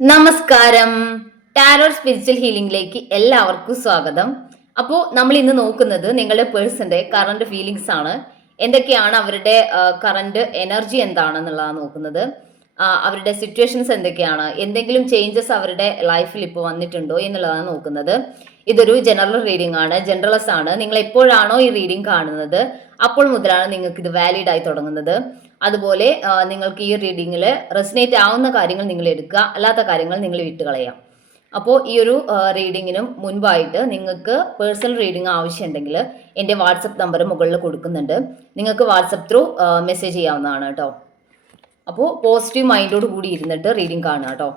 നമസ്കാരം. Tarot spiritual ഹീലിംഗിലേക്ക് എല്ലാവർക്കും സ്വാഗതം. അപ്പോൾ നമ്മൾ ഇന്ന് നോക്കുന്നത് നിങ്ങളുടെ പേഴ്സന്റെ കറന്റ് ഫീലിങ്സ് ആണ്. എന്തൊക്കെയാണ് അവരുടെ കറന്റ് എനർജി എന്താണെന്നുള്ളതാണ് നോക്കുന്നത്. അവരുടെ സിറ്റുവേഷൻസ് എന്തൊക്കെയാണ്, എന്തെങ്കിലും ചേഞ്ചസ് അവരുടെ ലൈഫിൽ ഇപ്പോൾ വന്നിട്ടുണ്ടോ എന്നുള്ളതാണ് നോക്കുന്നത്. ഇതൊരു ജനറൽ റീഡിംഗ് ആണ്, ജനറൽസ് ആണ്. നിങ്ങൾ എപ്പോഴാണോ ഈ റീഡിംഗ് കാണുന്നത് അപ്പോൾ മുതലാണ് നിങ്ങൾക്ക് ഇത് വാലിഡ് ആയി തുടങ്ങുന്നത്. അതുപോലെ നിങ്ങൾക്ക് ഈ റീഡിങ്ങിൽ റെസിനേറ്റ് ആവുന്ന കാര്യങ്ങൾ നിങ്ങൾ എടുക്കുക, അല്ലാത്ത കാര്യങ്ങൾ നിങ്ങൾ വിട്ടുകളയാം. അപ്പോൾ ഈ ഒരു റീഡിങ്ങിനും മുൻപായിട്ട് നിങ്ങൾക്ക് പേഴ്സണൽ റീഡിംഗ് ആവശ്യമുണ്ടെങ്കിൽ എൻ്റെ വാട്സപ്പ് നമ്പർ മുകളിൽ കൊടുക്കുന്നുണ്ട്. നിങ്ങൾക്ക് വാട്സപ്പ് ത്രൂ മെസ്സേജ് ചെയ്യാവുന്നതാണ് കേട്ടോ. അപ്പോൾ പോസിറ്റീവ് മൈൻഡോട് കൂടി ഇരുന്നിട്ട് റീഡിംഗ് കാണുക കേട്ടോ.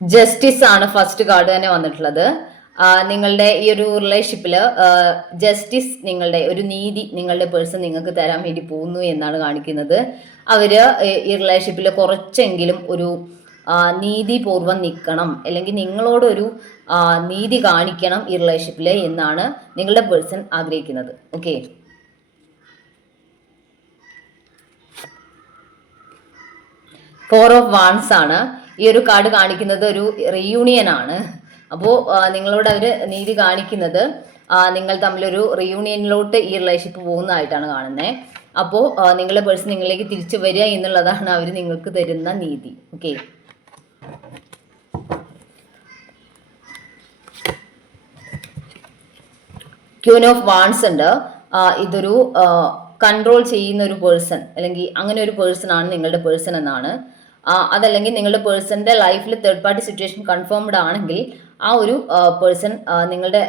ജസ്റ്റിസ് ആണ് ഫസ്റ്റ് കാർഡ് തന്നെ വന്നിട്ടുള്ളത്. നിങ്ങളുടെ ഈ ഒരു റിലേഷൻഷിപ്പില് ജസ്റ്റിസ്, നിങ്ങളുടെ ഒരു നീതി നിങ്ങളുടെ പേഴ്സൺ നിങ്ങൾക്ക് തരാൻ വേണ്ടി പോകുന്നു എന്നാണ് കാണിക്കുന്നത്. അവര് ഈ റിലേഷൻഷിപ്പിൽ കുറച്ചെങ്കിലും ഒരു നീതിപൂർവം നിൽക്കണം, അല്ലെങ്കിൽ നിങ്ങളോടൊരു നീതി കാണിക്കണം ഈ റിലേഷൻഷിപ്പില് എന്നാണ് നിങ്ങളുടെ പേഴ്സൺ ആഗ്രഹിക്കുന്നത്. ഓക്കെ, ഫോർ ഓഫ് വാൺസ് ആണ് ഈ ഒരു കാർഡ് കാണിക്കുന്നത്. ഒരു റീയൂണിയൻ ആണ്. അപ്പോൾ നിങ്ങളോട് അവർ നീതി കാണിക്കുന്നത് നിങ്ങൾ തമ്മിലൊരു റീയൂണിയനിലോട്ട് ഈ റിലേഷൻഷിപ്പ് പോകുന്നതായിട്ടാണ് കാണുന്നത്. അപ്പോൾ നിങ്ങളുടെ പേഴ്സൺ നിങ്ങളിലേക്ക് തിരിച്ചു വരിക എന്നുള്ളതാണ് അവർ നിങ്ങൾക്ക് തരുന്ന നീതി. ഓക്കെ, ക്യൂൻ ഓഫ് വാൺസ് ഉണ്ട്. ഇതൊരു കൺട്രോൾ ചെയ്യുന്ന ഒരു പേഴ്സൺ, അല്ലെങ്കിൽ അങ്ങനെ ഒരു പേഴ്സൺ ആണ് നിങ്ങളുടെ പേഴ്സൺ എന്നാണ്. അതല്ലെങ്കിൽ നിങ്ങളുടെ പേഴ്സന്റെ ലൈഫിൽ തേർഡ് പാർട്ടി സിറ്റുവേഷൻ കൺഫേംഡ് ആണെങ്കിൽ ആ ഒരു പേഴ്സൺ നിങ്ങളുടെ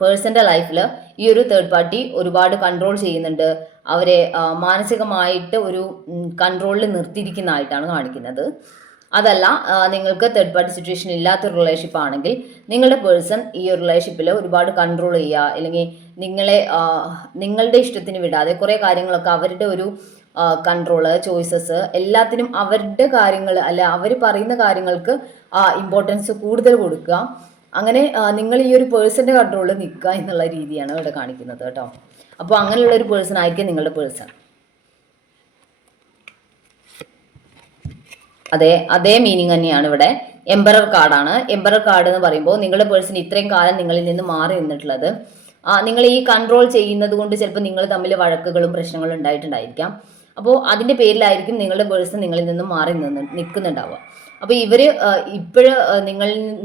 പേഴ്സന്റെ ലൈഫിൽ ഈ ഒരു തേർഡ് പാർട്ടി ഒരുപാട് കൺട്രോൾ ചെയ്യുന്നുണ്ട്. അവരെ മാനസികമായിട്ട് ഒരു കൺട്രോളിൽ നിർത്തിയിരിക്കുന്നതായിട്ടാണ് കാണിക്കുന്നത്. അതല്ല, നിങ്ങൾക്ക് തേർഡ് പാർട്ടി സിറ്റുവേഷൻ ഇല്ലാത്തൊരു റിലേഷൻഷിപ്പ് ആണെങ്കിൽ നിങ്ങളുടെ പേഴ്സൺ ഈ ഒരു റിലേഷൻഷിപ്പിൽ ഒരുപാട് കൺട്രോൾ ചെയ്യുക, അല്ലെങ്കിൽ നിങ്ങളുടെ ഇഷ്ടത്തിന് വിടാതെ കുറേ കാര്യങ്ങളൊക്കെ അവരുടെ ഒരു കൺട്രോള്, ചോയ്സസ്, എല്ലാത്തിനും അവരുടെ കാര്യങ്ങൾ അല്ല അവർ പറയുന്ന കാര്യങ്ങൾക്ക് ഇമ്പോർട്ടൻസ് കൂടുതൽ കൊടുക്കുക. അങ്ങനെ നിങ്ങൾ ഈ ഒരു പേഴ്സന്റെ കൺട്രോളിൽ നിൽക്കുക എന്നുള്ള രീതിയാണ് ഇവിടെ കാണിക്കുന്നത് കേട്ടോ. അപ്പോൾ അങ്ങനെയുള്ള ഒരു പേഴ്സൺ ആയിരിക്കും നിങ്ങളുടെ പേഴ്സൺ. അതേ മീനിങ് തന്നെയാണ് ഇവിടെ. എംപറർ കാർഡാണ്. എംപറർ കാർഡ് എന്ന് പറയുമ്പോൾ നിങ്ങളുടെ പേഴ്സൺ ഇത്രയും കാലം നിങ്ങളിൽ നിന്ന് മാറി നിന്നിട്ടുള്ളത്, നിങ്ങൾ ഈ കൺട്രോൾ ചെയ്യുന്നത് കൊണ്ട് ചിലപ്പോൾ നിങ്ങൾ തമ്മിൽ വഴക്കുകളും പ്രശ്നങ്ങളും ഉണ്ടായിട്ടുണ്ടായിരിക്കാം. അപ്പോൾ അതിൻ്റെ പേരിലായിരിക്കും നിങ്ങളുടെ പേഴ്സൺ നിങ്ങളിൽ നിന്നും മാറി നിൽക്കുന്നുണ്ടാവുക. അപ്പോൾ ഇവർ ഇപ്പോഴും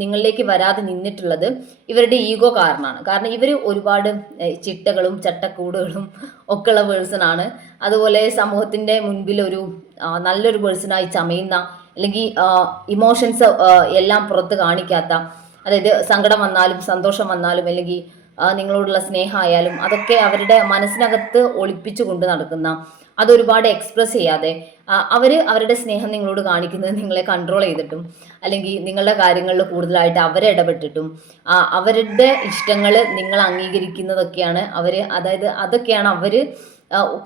നിങ്ങളിലേക്ക് വരാതെ നിന്നിട്ടുള്ളത് ഇവരുടെ ഈഗോ കാരണമാണ്. കാരണം ഇവർ ഒരുപാട് ചിട്ടകളും ചട്ടക്കൂടുകളും ഒക്കെ ഉള്ള പേഴ്സൺ ആണ്. അതുപോലെ സമൂഹത്തിൻ്റെ മുൻപിൽ ഒരു നല്ലൊരു പേഴ്സണായി ചമയുന്ന, അല്ലെങ്കിൽ ഇമോഷൻസ് എല്ലാം പുറത്ത് കാണിക്കാത്ത, അതായത് സങ്കടം വന്നാലും സന്തോഷം വന്നാലും അല്ലെങ്കിൽ നിങ്ങളോടുള്ള സ്നേഹമായാലും അതൊക്കെ അവരുടെ മനസ്സിനകത്ത് ഒളിപ്പിച്ചു കൊണ്ട് നടക്കുന്ന, അതൊരുപാട് എക്സ്പ്രസ് ചെയ്യാതെ അവരുടെ സ്നേഹം നിങ്ങളോട് കാണിക്കുന്നത് നിങ്ങളെ കൺട്രോൾ ചെയ്തിട്ടും, അല്ലെങ്കിൽ നിങ്ങളുടെ കാര്യങ്ങളിൽ കൂടുതലായിട്ട് അവരെ ഇടപെട്ടിട്ടും അവരുടെ ഇഷ്ടങ്ങൾ നിങ്ങൾ അംഗീകരിക്കുന്നതൊക്കെയാണ് അവർ. അതായത് അതൊക്കെയാണ് അവർ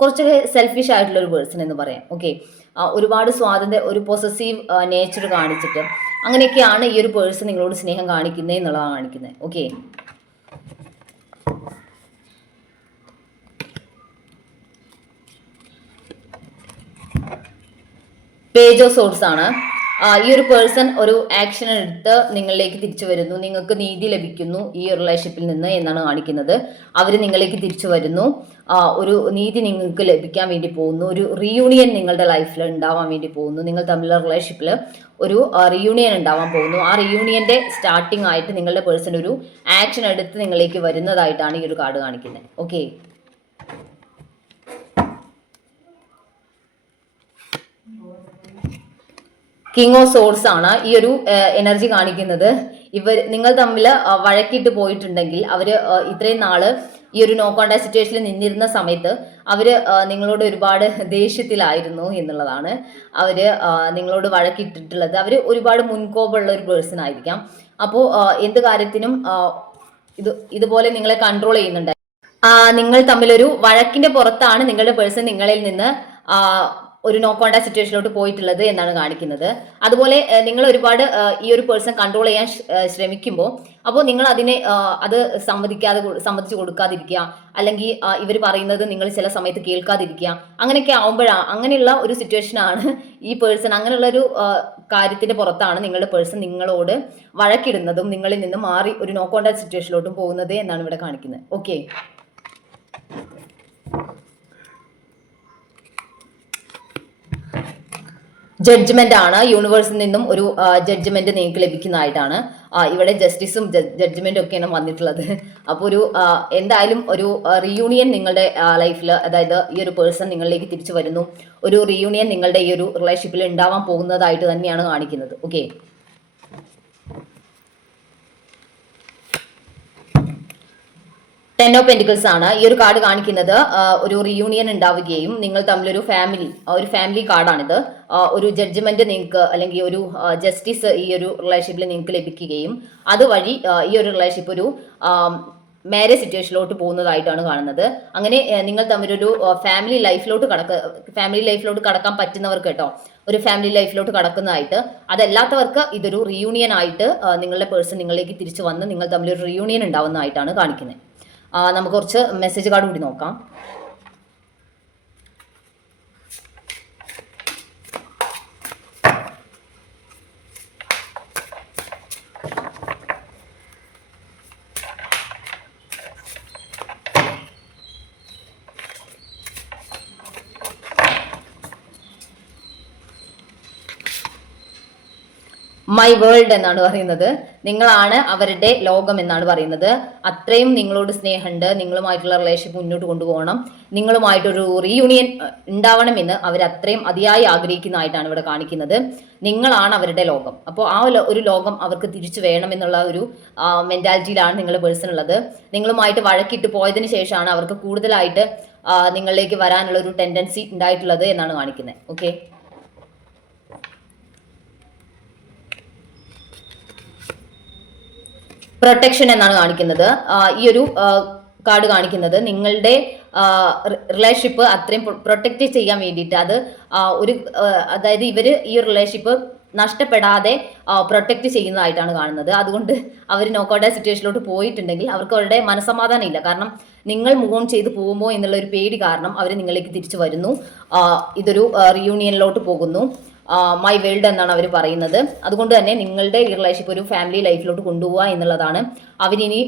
കുറച്ചൊക്കെ സെൽഫിഷ് ആയിട്ടുള്ള ഒരു പേഴ്സൺ എന്ന് പറയാം. ഓക്കെ, ഒരുപാട് ഒരു പൊസസീവ് നേച്ചർ കാണിച്ചിട്ട് അങ്ങനെയൊക്കെയാണ് ഈ ഒരു പേഴ്സൺ നിങ്ങളോട് സ്നേഹം കാണിക്കുന്നത് എന്നുള്ളതാണ് കാണിക്കുന്നത്. ഓക്കെ, പേജ് ഓഫ് സോർട്സ് ആണ്. ഈ ഒരു പേഴ്സൺ ഒരു ആക്ഷൻ എടുത്ത് നിങ്ങളിലേക്ക് തിരിച്ചു വരുന്നു, നിങ്ങൾക്ക് നീതി ലഭിക്കുന്നു ഈ റിലേഷൻഷിപ്പിൽ നിന്ന് എന്നാണ് കാണിക്കുന്നത്. അവർ നിങ്ങളിലേക്ക് തിരിച്ചു വരുന്നു, ഒരു നീതി നിങ്ങൾക്ക് ലഭിക്കാൻ വേണ്ടി പോകുന്നു, ഒരു റീയൂണിയൻ നിങ്ങളുടെ ലൈഫിൽ ഉണ്ടാവാൻ വേണ്ടി പോകുന്നു. നിങ്ങൾ തമ്മിലുള്ള റിലേഷൻഷിപ്പിൽ ഒരു റീയൂണിയൻ ഉണ്ടാവാൻ പോകുന്നു. ആ റീയൂണിയന്റെ സ്റ്റാർട്ടിംഗ് ആയിട്ട് നിങ്ങളുടെ പേഴ്സൺ ഒരു ആക്ഷൻ എടുത്ത് നിങ്ങളിലേക്ക് വരുന്നതായിട്ടാണ് ഈ ഒരു കാർഡ് കാണിക്കുന്നത്. ഓക്കെ, കിങ് ഓഫ് സോർട്സ് ആണ് ഈ ഒരു എനർജി കാണിക്കുന്നത്. നിങ്ങൾ തമ്മിൽ വഴക്കിട്ട് പോയിട്ടുണ്ടെങ്കിൽ അവർ ഇത്രയും നാള് ഈ ഒരു നോ കോണ്ടാക്ട് സിറ്റുവേഷനിൽ നിന്നിരുന്ന സമയത്ത് അവർ നിങ്ങളോട് ഒരുപാട് ദേഷ്യത്തിലായിരുന്നു എന്നുള്ളതാണ്. അവർ നിങ്ങളോട് വഴക്കിട്ടിട്ടുള്ളത്. അവർ ഒരുപാട് മുൻകോപമുള്ള ഒരു പേഴ്സൺ ആയിരിക്കാം. അപ്പോൾ എന്ത് കാര്യത്തിനും ഇതുപോലെ നിങ്ങളെ കൺട്രോൾ ചെയ്യുന്നുണ്ട്. നിങ്ങൾ തമ്മിലൊരു വഴക്കിന്റെ പുറത്താണ് നിങ്ങളുടെ പേഴ്സൺ നിങ്ങളിൽ നിന്ന് ഒരു നോ കോണ്ടാക്ട് സിറ്റുവേഷനിലോട്ട് പോയിട്ടുള്ളത് എന്നാണ് കാണിക്കുന്നത്. അതുപോലെ നിങ്ങൾ ഒരുപാട് ഈ ഒരു പേഴ്സൺ കൺട്രോൾ ചെയ്യാൻ ശ്രമിക്കുമ്പോൾ അപ്പോൾ നിങ്ങൾ അതിനെ അത് സമ്മതിച്ചു കൊടുക്കാതിരിക്കുക, അല്ലെങ്കിൽ ഇവർ പറയുന്നത് നിങ്ങൾ ചില സമയത്ത് കേൾക്കാതിരിക്കുക, അങ്ങനെയൊക്കെ ആവുമ്പോഴാണ്, അങ്ങനെയുള്ള ഒരു സിറ്റുവേഷനാണ് ഈ പേഴ്സൺ, അങ്ങനെയുള്ള ഒരു കാര്യത്തിന്റെ പുറത്താണ് നിങ്ങളുടെ പേഴ്സൺ നിങ്ങളോട് വഴക്കിടുന്നതും നിങ്ങളിൽ നിന്ന് മാറി ഒരു നോ കോണ്ടാക്ട് സിറ്റുവേഷനിലോട്ടും പോകുന്നത് എന്നാണ് ഇവിടെ കാണിക്കുന്നത്. ഓക്കെ, ജഡ്ജ്മെന്റ് ആണ്. യൂണിവേഴ്സിൽ നിന്നും ഒരു ജഡ്ജ്മെന്റ് നിങ്ങൾക്ക് ലഭിക്കുന്നതായിട്ടാണ്. ഇവിടെ ജസ്റ്റിസും ജഡ്ജ്മെന്റും ഒക്കെയാണ് വന്നിട്ടുള്ളത്. അപ്പോൾ ഒരു എന്തായാലും ഒരു റീയൂണിയൻ നിങ്ങളുടെ ലൈഫിൽ, അതായത് ഈ ഒരു പേഴ്സൺ നിങ്ങളിലേക്ക് തിരിച്ചു വരുന്നു, ഒരു റീയൂണിയൻ നിങ്ങളുടെ ഈ ഒരു റിലേഷൻഷിപ്പിൽ ഉണ്ടാവാൻ പോകുന്നതായിട്ട് തന്നെയാണ് കാണിക്കുന്നത്. ഓക്കെ, ടെൻ ഓഫ് പെന്റിക്കിൾസ് ആണ് ഈ ഒരു കാർഡ് കാണിക്കുന്നത്. ഒരു റിയൂണിയൻ ഉണ്ടാവുകയും നിങ്ങൾ തമ്മിലൊരു ഫാമിലി കാർഡാണിത്. ഒരു ജഡ്ജ്മെന്റ് നിങ്ങൾക്ക്, അല്ലെങ്കിൽ ഒരു ജസ്റ്റിസ് ഈ ഒരു റിലേഷൻഷിപ്പിൽ നിങ്ങൾക്ക് ലഭിക്കുകയും അതുവഴി ഈ ഒരു റിലേഷൻഷിപ്പ് ഒരു മാരേജ് സിറ്റുവേഷനിലോട്ട് പോകുന്നതായിട്ടാണ് കാണുന്നത്. അങ്ങനെ നിങ്ങൾ തമ്മിലൊരു ഫാമിലി ലൈഫിലോട്ട് കടക്കാൻ പറ്റുന്നവർക്ക് കേട്ടോ, ഒരു ഫാമിലി ലൈഫിലോട്ട് കടക്കുന്നതായിട്ട്. അതല്ലാത്തവർക്ക് ഇതൊരു റിയൂണിയൻ ആയിട്ട് നിങ്ങളുടെ പേഴ്സൺ നിങ്ങളിലേക്ക് തിരിച്ചു വന്ന് നിങ്ങൾ തമ്മിലൊരു റിയൂണിയൻ ഉണ്ടാവുന്നതായിട്ടാണ് കാണിക്കുന്നത്. നമുക്ക് കുറച്ച് മെസ്സേജ് കാർഡ് കൂടി നോക്കാം. മൈ വേൾഡ് എന്നാണ് പറയുന്നത്. നിങ്ങളാണ് അവരുടെ ലോകം എന്നാണ് പറയുന്നത്. അത്രയും നിങ്ങളോട് സ്നേഹമുണ്ട്, നിങ്ങളുമായിട്ടുള്ള റിലേഷൻഷിപ്പ് മുന്നോട്ട് കൊണ്ടുപോകണം, നിങ്ങളുമായിട്ടൊരു റീയൂണിയൻ ഉണ്ടാവണമെന്ന് അവർ അത്രയും അതിയായി ആഗ്രഹിക്കുന്നതായിട്ടാണ് ഇവിടെ കാണിക്കുന്നത്. നിങ്ങളാണ് അവരുടെ ലോകം. അപ്പോൾ ആ ഒരു ലോകം അവർക്ക് തിരിച്ചു വേണമെന്നുള്ള ഒരു മെന്റാലിറ്റിയിലാണ് നിങ്ങളുടെ പേഴ്സൺ ഉള്ളത്. നിങ്ങളുമായിട്ട് വഴക്കിട്ട് പോയതിന് ശേഷമാണ് അവർക്ക് കൂടുതലായിട്ട് നിങ്ങളിലേക്ക് വരാനുള്ള ഒരു ടെൻഡൻസി ഉണ്ടായിട്ടുള്ളത് എന്നാണ് കാണിക്കുന്നത്. ഓക്കെ, പ്രൊട്ടക്ഷൻ എന്നാണ് കാണിക്കുന്നത്. ഈ ഒരു കാർഡ് കാണിക്കുന്നത് നിങ്ങളുടെ റിലേഷൻഷിപ്പ് അത്രയും പ്രൊട്ടക്റ്റ് ചെയ്യാൻ വേണ്ടിയിട്ട്, അത് അതായത് ഇവർ ഈ ഒരു റിലേഷൻഷിപ്പ് നഷ്ടപ്പെടാതെ പ്രൊട്ടക്റ്റ് ചെയ്യുന്നതായിട്ടാണ് കാണുന്നത്. അതുകൊണ്ട് അവർ നോ കോണ്ടാക്ട് സിറ്റുവേഷനിലോട്ട് പോയിട്ടുണ്ടെങ്കിൽ അവർക്ക് അവരുടെ മനസ്സമാധാനം ഇല്ല. കാരണം നിങ്ങൾ മൂവ് ഓൺ ചെയ്ത് പോകുമോ എന്നുള്ള ഒരു പേടി കാരണം അവർ നിങ്ങളിലേക്ക് തിരിച്ചു വരുന്നു, ഇതൊരു റിയൂണിയനിലോട്ട് പോകുന്നു. മൈ വേൾഡ് എന്നാണ് അവർ പറയുന്നത്. അതുകൊണ്ട് തന്നെ നിങ്ങളുടെ ഈ റിലേഷൻഷിപ്പ് ഒരു ഫാമിലി ലൈഫിലോട്ട് കൊണ്ടുപോവുക എന്നുള്ളതാണ്. അവരിനി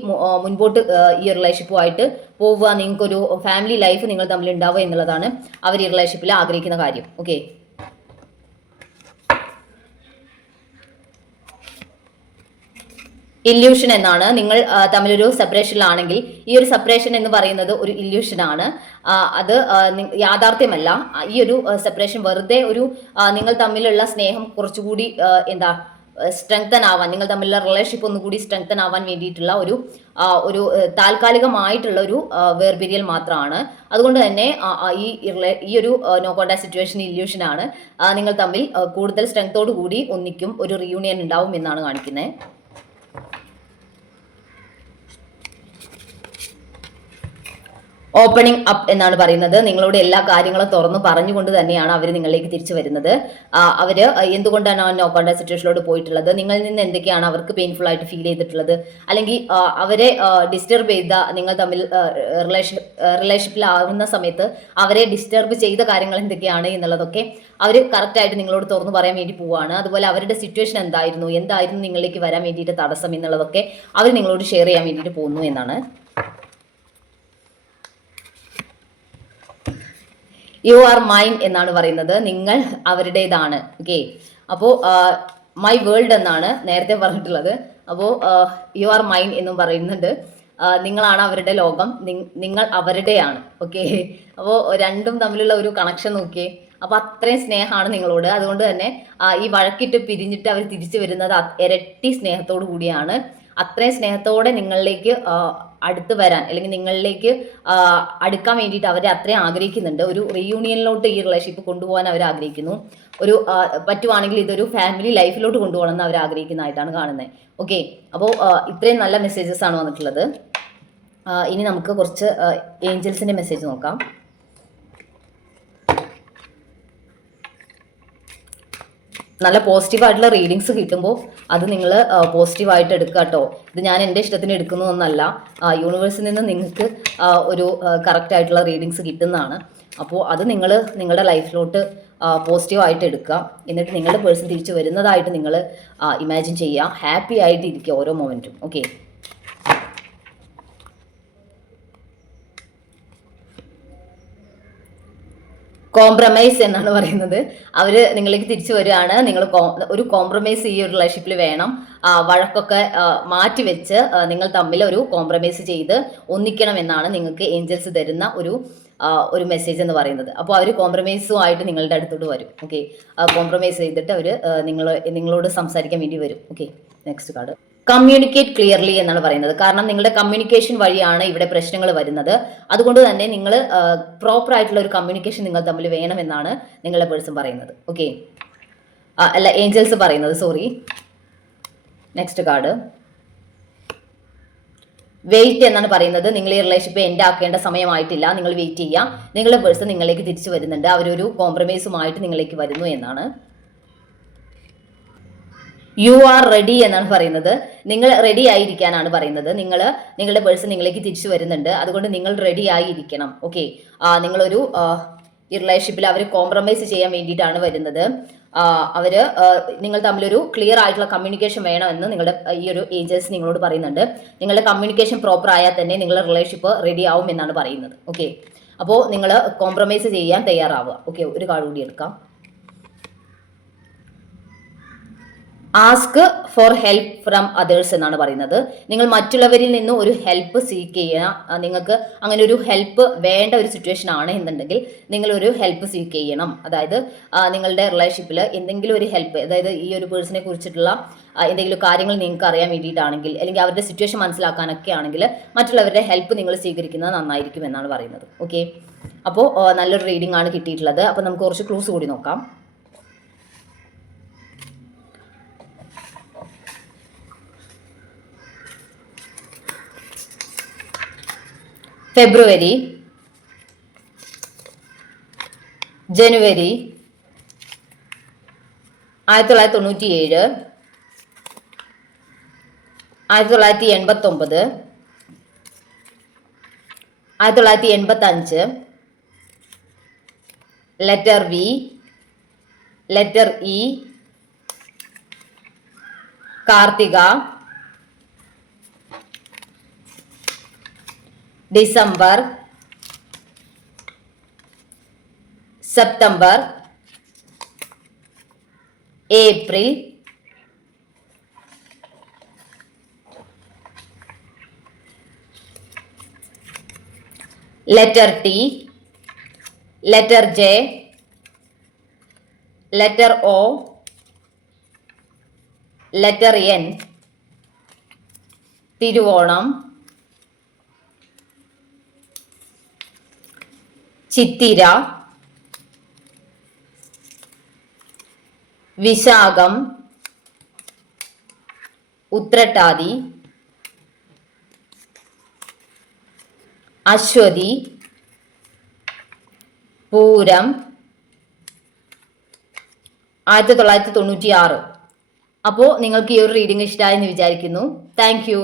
മുൻപോട്ട് ഈ റിലേഷൻഷിപ്പുമായിട്ട് പോവുക, നിങ്ങൾക്കൊരു ഫാമിലി ലൈഫ് നിങ്ങൾ തമ്മിൽ ഉണ്ടാവുക എന്നുള്ളതാണ് അവർ ഈ റിലേഷൻഷിപ്പിൽ ആഗ്രഹിക്കുന്ന കാര്യം. ഓക്കെ, ഇല്യൂഷൻ എന്നാണ്. നിങ്ങൾ തമ്മിലൊരു സെപ്പറേഷനിലാണെങ്കിൽ ഈ ഒരു സെപ്പറേഷൻ എന്ന് പറയുന്നത് ഒരു ഇല്യൂഷനാണ്. അത് യാഥാർത്ഥ്യമല്ല. ഈ ഒരു സെപ്പറേഷൻ വെറുതെ ഒരു നിങ്ങൾ തമ്മിലുള്ള സ്നേഹം കുറച്ചുകൂടി സ്ട്രെങ്തൻ ആവാൻ, നിങ്ങൾ തമ്മിലുള്ള റിലേഷൻഷിപ്പ് ഒന്നുകൂടി സ്ട്രെങ്തൻ ആവാൻ വേണ്ടിയിട്ടുള്ള ഒരു താൽക്കാലികമായിട്ടുള്ള ഒരു വേർപിരിയൽ മാത്രമാണ്. അതുകൊണ്ട് തന്നെ ഈ ഒരു നോ കോണ്ടാക്ട് സിറ്റുവേഷൻ ഇല്യൂഷനാണ്. നിങ്ങൾ തമ്മിൽ കൂടുതൽ സ്ട്രെങ്തോടു കൂടി ഒന്നിക്കും, ഒരു റിയൂണിയൻ ഉണ്ടാവും എന്നാണ് കാണിക്കുന്നത്. ഓപ്പണിംഗ് അപ്പ് എന്നാണ് പറയുന്നത്. നിങ്ങളോട് എല്ലാ കാര്യങ്ങളും തുറന്നു പറഞ്ഞുകൊണ്ട് തന്നെയാണ് അവർ നിങ്ങളിലേക്ക് തിരിച്ചു വരുന്നത്. അവര് എന്തുകൊണ്ടാണ് നോ കോണ്ടാക്ട് സിറ്റുവേഷനിലോട്ട് പോയിട്ടുള്ളത്, നിങ്ങളിൽ നിന്ന് എന്തൊക്കെയാണ് അവർക്ക് പെയിൻഫുൾ ആയിട്ട് ഫീൽ ചെയ്തിട്ടുള്ളത്, അല്ലെങ്കിൽ അവരെ ഡിസ്റ്റർബ് ചെയ്ത, നിങ്ങൾ തമ്മിൽ റിലേഷൻഷിപ്പിലാവുന്ന സമയത്ത് അവരെ ഡിസ്റ്റർബ് ചെയ്ത കാര്യങ്ങൾ എന്തൊക്കെയാണ് എന്നുള്ളതൊക്കെ അവർ കറക്റ്റായിട്ട് നിങ്ങളോട് തുറന്നു പറയാൻ വേണ്ടി പോവുകയാണ്. അതുപോലെ അവരുടെ സിറ്റുവേഷൻ എന്തായിരുന്നു നിങ്ങളിലേക്ക് വരാൻ വേണ്ടിയിട്ട് തടസ്സം എന്നുള്ളതൊക്കെ അവർ നിങ്ങളോട് ഷെയർ ചെയ്യാൻ വേണ്ടിയിട്ട് പോകുന്നു എന്നാണ്. യു ആർ മൈൻ എന്നാണ് പറയുന്നത്. നിങ്ങൾ അവരുടേതാണ്. ഓക്കെ, അപ്പോൾ മൈ വേൾഡ് എന്നാണ് നേരത്തെ പറഞ്ഞിട്ടുള്ളത്. അപ്പോൾ യു ആർ മൈൻ എന്നും പറയുന്നുണ്ട്. നിങ്ങളാണ് അവരുടെ ലോകം, നിങ്ങൾ അവരുടെയാണ്. ഓക്കെ, അപ്പോൾ രണ്ടും തമ്മിലുള്ള ഒരു കണക്ഷൻ നോക്കിയേ. അപ്പോൾ അത്രയും സ്നേഹമാണ് നിങ്ങളോട്. അതുകൊണ്ട് തന്നെ ഈ വഴക്കിട്ട് പിരിഞ്ഞിട്ട് അവർ തിരിച്ചു വരുന്നത് ഇരട്ടി സ്നേഹത്തോടു കൂടിയാണ്. അത്രയും സ്നേഹത്തോടെ നിങ്ങളിലേക്ക് അടുത്ത് വരാൻ, അല്ലെങ്കിൽ നിങ്ങളിലേക്ക് അടുക്കാൻ വേണ്ടിയിട്ട് അവർ അത്രയും ആഗ്രഹിക്കുന്നുണ്ട്. ഒരു റീയൂണിയനിലോട്ട് ഈ റിലേഷൻഷിപ്പ് കൊണ്ടുപോകാൻ അവർ ആഗ്രഹിക്കുന്നു. ഒരു പറ്റുവാണെങ്കിൽ ഇതൊരു ഫാമിലി ലൈഫിലോട്ട് കൊണ്ടുപോകണം എന്ന് അവർ ആഗ്രഹിക്കുന്നതായിട്ടാണ് കാണുന്നത്. ഓക്കെ, അപ്പോൾ ഇത്രയും നല്ല മെസ്സേജസ് ആണ് വന്നിട്ടുള്ളത്. ഇനി നമുക്ക് കുറച്ച് ഏഞ്ചൽസിൻ്റെ മെസ്സേജ് നോക്കാം. നല്ല പോസിറ്റീവായിട്ടുള്ള റീഡിങ്സ് കിട്ടുമ്പോൾ അത് നിങ്ങൾ പോസിറ്റീവായിട്ട് എടുക്കുക കേട്ടോ. ഇത് ഞാൻ എൻ്റെ ഇഷ്ടത്തിന് എടുക്കുന്നതൊന്നല്ല, യൂണിവേഴ്സിൽ നിന്ന് നിങ്ങൾക്ക് ഒരു കറക്റ്റ് ആയിട്ടുള്ള റീഡിങ്സ് കിട്ടുന്നതാണ്. അപ്പോൾ അത് നിങ്ങൾ നിങ്ങളുടെ ലൈഫിലോട്ട് പോസിറ്റീവായിട്ട് എടുക്കുക. എന്നിട്ട് നിങ്ങളുടെ പേഴ്സൺ തിരിച്ച് വരുന്നതായിട്ട് നിങ്ങൾ ഇമാജിൻ ചെയ്യുക. ഹാപ്പി ആയിട്ട് ഇരിക്കുക ഓരോ മൊമെൻറ്റും. ഓക്കെ, കോംപ്രമൈസ് എന്നാണ് പറയുന്നത്. അവർ നിങ്ങളിലേക്ക് തിരിച്ചു വരികയാണ്. നിങ്ങൾ ഒരു കോംപ്രമൈസ് ഈ ഒരു റിലേഷൻഷിപ്പിൽ വേണം. വഴക്കൊക്കെ മാറ്റി വെച്ച് നിങ്ങൾ തമ്മിൽ ഒരു കോംപ്രമൈസ് ചെയ്ത് ഒന്നിക്കണം എന്നാണ് നിങ്ങൾക്ക് ഏഞ്ചൽസ് തരുന്ന ഒരു മെസ്സേജ് എന്ന് പറയുന്നത്. അപ്പോൾ അവർ കോംപ്രമൈസുമായിട്ട് നിങ്ങളുടെ അടുത്തോട്ട് വരും. ഓക്കെ, കോംപ്രമൈസ് ചെയ്തിട്ട് അവർ നിങ്ങളോട് സംസാരിക്കാൻ വേണ്ടി വരും. Okay, next card. Communicate clearly എന്നാണ് പറയുന്നത്. കാരണം നിങ്ങളുടെ കമ്മ്യൂണിക്കേഷൻ വഴിയാണ് ഇവിടെ പ്രശ്നങ്ങൾ വരുന്നത്. അതുകൊണ്ട് തന്നെ നിങ്ങൾ പ്രോപ്പർ ആയിട്ടുള്ള ഒരു കമ്മ്യൂണിക്കേഷൻ നിങ്ങൾ തമ്മിൽ വേണമെന്നാണ് നിങ്ങളുടെ പേഴ്സൺ പറയുന്നത്. ഓക്കെ, അല്ല, ഏഞ്ചൽസ് പറയുന്നത്, സോറി. Next card. വെയിറ്റ് എന്നാണ് പറയുന്നത്. നിങ്ങൾ ഈ റിലേഷൻഷിപ്പ് എൻഡ് ആക്കേണ്ട സമയമായിട്ടില്ല, നിങ്ങൾ വെയിറ്റ് ചെയ്യുക. നിങ്ങളുടെ പേഴ്സൺ നിങ്ങളിലേക്ക് തിരിച്ചു വരുന്നുണ്ട്. അവരൊരു കോംപ്രമൈസുമായിട്ട് നിങ്ങളിലേക്ക് വരുന്നു എന്നാണ്. യു ആർ റെഡി എന്നാണ് പറയുന്നത്. നിങ്ങൾ റെഡി ആയിരിക്കാനാണ് പറയുന്നത്. നിങ്ങളുടെ പേഴ്സൺ നിങ്ങളിലേക്ക് തിരിച്ചു വരുന്നുണ്ട്. അതുകൊണ്ട് നിങ്ങൾ റെഡി ആയിരിക്കണം. ഓക്കെ, നിങ്ങളൊരു ഈ റിലേഷൻഷിപ്പിൽ അവർ കോംപ്രമൈസ് ചെയ്യാൻ വേണ്ടിയിട്ടാണ് വരുന്നത്. നിങ്ങൾ തമ്മിലൊരു ക്ലിയർ ആയിട്ടുള്ള കമ്മ്യൂണിക്കേഷൻ വേണമെന്ന് നിങ്ങളുടെ ഈ ഒരു ഏഞ്ചൽസ് നിങ്ങളോട് പറയുന്നുണ്ട്. നിങ്ങളുടെ കമ്മ്യൂണിക്കേഷൻ പ്രോപ്പർ ആയാൽ തന്നെ നിങ്ങളുടെ റിലേഷൻഷിപ്പ് റെഡി ആവും എന്നാണ് പറയുന്നത്. ഓക്കെ, അപ്പോൾ നിങ്ങൾ കോംപ്രമൈസ് ചെയ്യാൻ തയ്യാറാവുക. ഓക്കെ, ഒരു കാർഡ് കൂടി എടുക്കാം. Ask for help from others എന്നാണ് പറയുന്നത്. നിങ്ങൾ മറ്റുള്ളവരിൽ നിന്നും ഒരു ഹെൽപ്പ് സീക്ക് ചെയ്യുക. നിങ്ങൾക്ക് അങ്ങനെ ഒരു ഹെൽപ്പ് വേണ്ട ഒരു സിറ്റുവേഷൻ ആണ് എന്നുണ്ടെങ്കിൽ നിങ്ങളൊരു ഹെൽപ്പ് സീക്ക് ചെയ്യണം. അതായത് നിങ്ങളുടെ റിലേഷൻഷിപ്പിൽ എന്തെങ്കിലും ഒരു ഹെൽപ്പ്, അതായത് ഈ ഒരു പേഴ്സണെ കുറിച്ചിട്ടുള്ള എന്തെങ്കിലും കാര്യങ്ങൾ നിങ്ങൾക്ക് അറിയാൻ വേണ്ടിയിട്ടാണെങ്കിൽ, അല്ലെങ്കിൽ അവരുടെ സിറ്റുവേഷൻ മനസ്സിലാക്കാനൊക്കെ ആണെങ്കിൽ മറ്റുള്ളവരുടെ ഹെൽപ്പ് നിങ്ങൾ സ്വീകരിക്കുന്നത് നന്നായിരിക്കും എന്നാണ് പറയുന്നത്. ഓക്കെ, അപ്പോൾ നല്ലൊരു റീഡിംഗ് ആണ് കിട്ടിയിട്ടുള്ളത്. അപ്പോൾ നമുക്ക് കുറച്ച് ക്ലൂസ് കൂടി നോക്കാം. February, January 1997, 1989, 1985, letter V, letter E, Karthika, December, September, April, letter T, letter J, letter O, letter N, Thiruvonam, Chithira, Vishakham, Uthrattathi, Ashwathi, Pooram, 1996. അപ്പോൾ നിങ്ങൾക്ക് ഈ ഒരു റീഡിംഗ് ഇഷ്ടമായെന്ന് വിചാരിക്കുന്നു. Thank U.